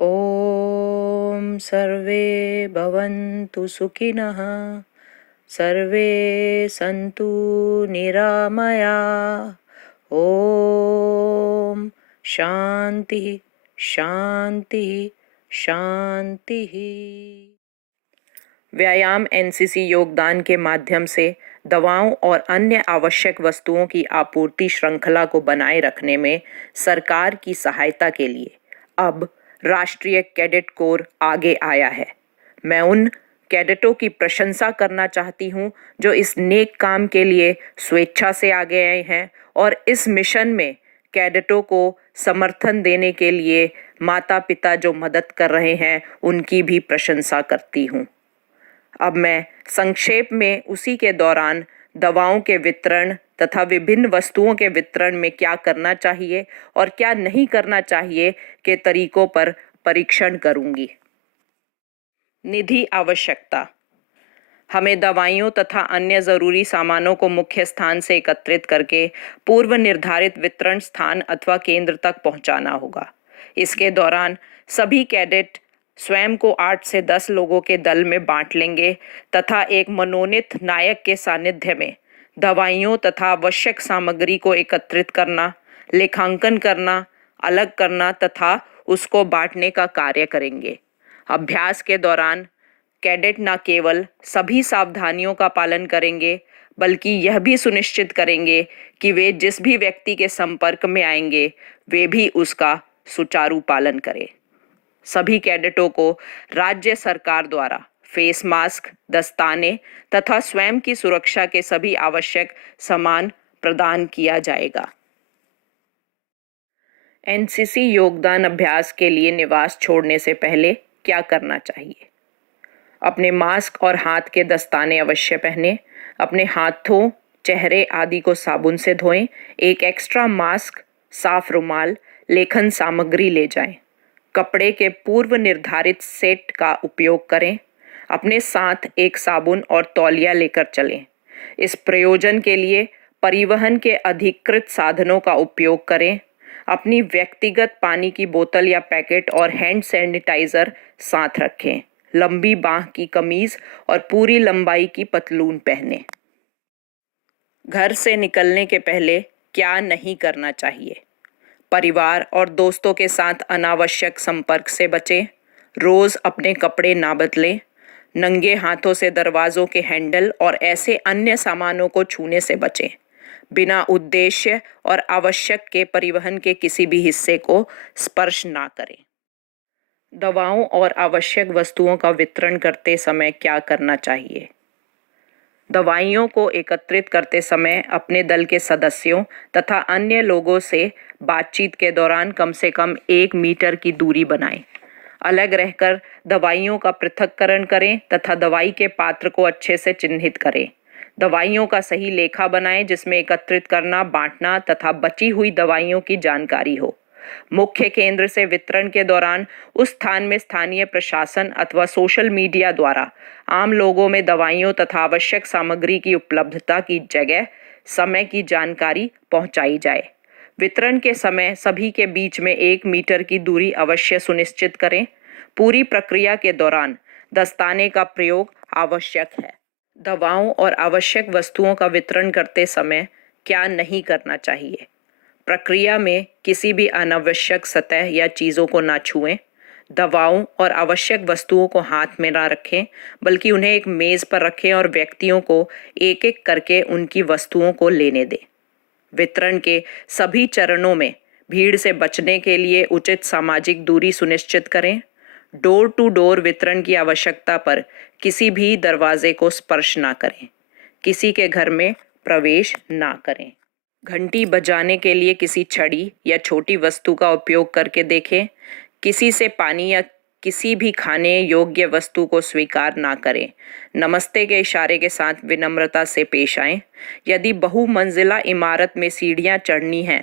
ॐ सर्वे भवन्तु सुखिनः सर्वे सन्तु निरामयाः। ॐ शान्तिः शान्तिः शान्तिः। व्यायाम एनसीसी योगदान के माध्यम से दवाओं और अन्य आवश्यक वस्तुओं की आपूर्ति श्रृंखला को बनाए रखने में सरकार की सहायता के लिए अब राष्ट्रीय कैडेट कोर आगे आया है। मैं उन कैडेटों की प्रशंसा करना चाहती हूं जो इस नेक काम के लिए स्वेच्छा से आगे आए हैं और इस मिशन में कैडेटों को समर्थन देने के लिए माता पिता जो मदद कर रहे हैं उनकी भी प्रशंसा करती हूं। अब मैं संक्षेप में उसी के दौरान दवाओं के वितरण तथा विभिन्न वस्तुओं के वितरण में क्या करना चाहिए और क्या नहीं करना चाहिए के तरीकों पर परीक्षण करूंगी। निधि आवश्यकता। हमें दवाइयों तथा अन्य जरूरी सामानों को मुख्य स्थान से एकत्रित करके पूर्व निर्धारित वितरण स्थान अथवा केंद्र तक पहुंचाना होगा। इसके दौरान सभी कैडेट स्वयं को 8 से 10 लोगों के दल में बांट लेंगे तथा एक मनोनीत नायक के सानिध्य में दवाइयों तथा आवश्यक सामग्री को एकत्रित करना, लेखांकन करना, अलग करना तथा उसको बांटने का कार्य करेंगे। अभ्यास के दौरान कैडेट न केवल सभी सावधानियों का पालन करेंगे बल्कि यह भी सुनिश्चित करेंगे कि वे जिस भी व्यक्ति के संपर्क में आएंगे वे भी उसका सुचारू पालन करें। सभी कैडेटों को राज्य सरकार द्वारा फेस मास्क, दस्ताने तथा स्वयं की सुरक्षा के सभी आवश्यक सामान प्रदान किया जाएगा। एनसीसी योगदान अभ्यास के लिए निवास छोड़ने से पहले क्या करना चाहिए? अपने मास्क और हाथ के दस्ताने अवश्य पहनें। अपने हाथों, चेहरे आदि को साबुन से धोएं। एक एक्स्ट्रा मास्क, साफ रुमाल, लेखन सामग्री ले जाएं। कपड़े के पूर्व निर्धारित सेट का उपयोग करें। अपने साथ एक साबुन और तौलिया लेकर चलें। इस प्रयोजन के लिए परिवहन के अधिकृत साधनों का उपयोग करें। अपनी व्यक्तिगत पानी की बोतल या पैकेट और हैंड सैनिटाइजर साथ रखें। लंबी बाह की कमीज और पूरी लंबाई की पतलून पहनें। घर से निकलने के पहले क्या नहीं करना चाहिए? परिवार और दोस्तों के साथ अनावश्यक संपर्क से बचें। रोज अपने कपड़े ना बदलें। नंगे हाथों से दरवाजों के हैंडल और ऐसे अन्य सामानों को छूने से बचें। बिना उद्देश्य और आवश्यक के परिवहन के किसी भी हिस्से को स्पर्श ना करें। दवाओं और आवश्यक वस्तुओं का वितरण करते समय क्या करना चाहिए? दवाइयों को एकत्रित करते समय अपने दल के सदस्यों तथा अन्य लोगों से बातचीत के दौरान कम से कम 1 मीटर की दूरी बनाएं। अलग रहकर दवाइयों का पृथक्करण करें तथा दवाई के पात्र को अच्छे से चिन्हित करें। दवाइयों का सही लेखा बनाएं जिसमें एकत्रित करना, बांटना तथा बची हुई दवाइयों की जानकारी हो। मुख्य केंद्र से वितरण के दौरान उस स्थान में स्थानीय प्रशासन अथवा सोशल मीडिया द्वारा आम लोगों में दवाइयों तथा आवश्यक सामग्री की उपलब्धता की जगह, समय की जानकारी पहुंचाई जाए। वितरण के समय सभी के बीच में 1 मीटर की दूरी अवश्य सुनिश्चित करें। पूरी प्रक्रिया के दौरान दस्ताने का प्रयोग आवश्यक है। दवाओं और आवश्यक वस्तुओं का वितरण करते समय क्या नहीं करना चाहिए? प्रक्रिया में किसी भी अनावश्यक सतह या चीज़ों को ना छुएं। दवाओं और आवश्यक वस्तुओं को हाथ में ना रखें बल्कि उन्हें एक मेज़ पर रखें और व्यक्तियों को एक एक करके उनकी वस्तुओं को लेने दें। वितरण के सभी चरणों में भीड़ से बचने के लिए उचित सामाजिक दूरी सुनिश्चित करें। डोर टू डोर वितरण की आवश्यकता पर किसी भी दरवाजे को स्पर्श ना करें। किसी के घर में प्रवेश ना करें। घंटी बजाने के लिए किसी छड़ी या छोटी वस्तु का उपयोग करके देखें। किसी से पानी या किसी भी खाने योग्य वस्तु को स्वीकार ना करें। नमस्ते के इशारे के साथ विनम्रता से पेश आएं। यदि बहुमंजिला इमारत में सीढ़ियां चढ़नी हैं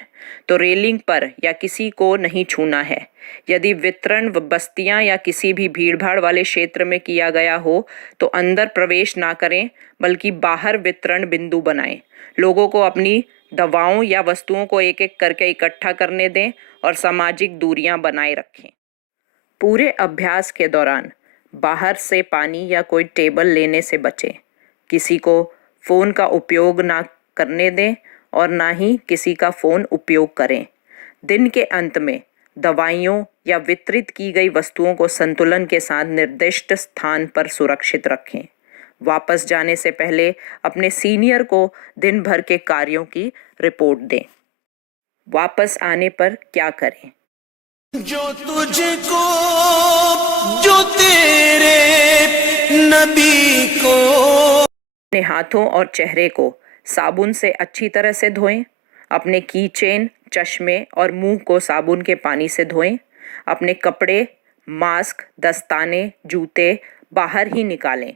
तो रेलिंग पर या किसी को नहीं छूना है। यदि वितरण बस्तियां या किसी भी भीड़भाड़ वाले क्षेत्र में किया गया हो तो अंदर प्रवेश ना करें बल्कि बाहर वितरण बिंदु बनाएं। लोगों को अपनी दवाओं या वस्तुओं को एक एक करके इकट्ठा करने दें और सामाजिक दूरियां बनाए रखें। पूरे अभ्यास के दौरान बाहर से पानी या कोई टेबल लेने से बचें। किसी को फ़ोन का उपयोग ना करने दें और ना ही किसी का फ़ोन उपयोग करें। दिन के अंत में दवाइयों या वितरित की गई वस्तुओं को संतुलन के साथ निर्दिष्ट स्थान पर सुरक्षित रखें। वापस जाने से पहले अपने सीनियर को दिन भर के कार्यों की रिपोर्ट दें। वापस आने पर क्या करें? जो तुझको, जो तेरे नबी को। अपने हाथों और चेहरे को साबुन से अच्छी तरह से धोएं। अपने की चेन, चश्मे और मुंह को साबुन के पानी से धोएं। अपने कपड़े, मास्क, दस्ताने, जूते बाहर ही निकालें।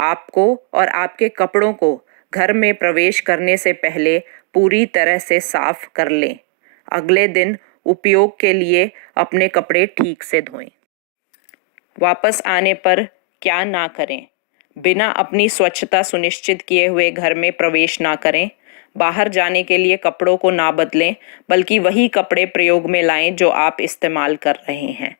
आपको और आपके कपड़ों को घर में प्रवेश करने से पहले पूरी तरह से साफ कर लें। अगले दिन उपयोग के लिए अपने कपड़े ठीक से धोएं। वापस आने पर क्या ना करें? बिना अपनी स्वच्छता सुनिश्चित किए हुए घर में प्रवेश ना करें। बाहर जाने के लिए कपड़ों को ना बदलें, बल्कि वही कपड़े प्रयोग में लाएं जो आप इस्तेमाल कर रहे हैं।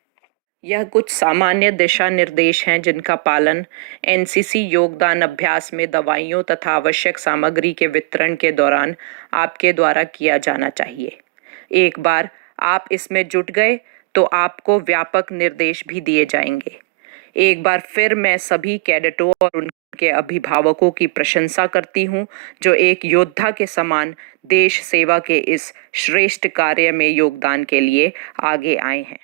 यह कुछ सामान्य दिशा निर्देश हैं जिनका पालन एनसीसी योगदान अभ्यास में दवाइयों तथा आवश्यक सामग्री के वितरण के दौरान आपके द्वारा किया जाना चाहिए। एक बार आप इसमें जुट गए तो आपको व्यापक निर्देश भी दिए जाएंगे। एक बार फिर मैं सभी कैडेटों और उनके अभिभावकों की प्रशंसा करती हूं जो एक योद्धा के समान देश सेवा के इस श्रेष्ठ कार्य में योगदान के लिए आगे आए हैं।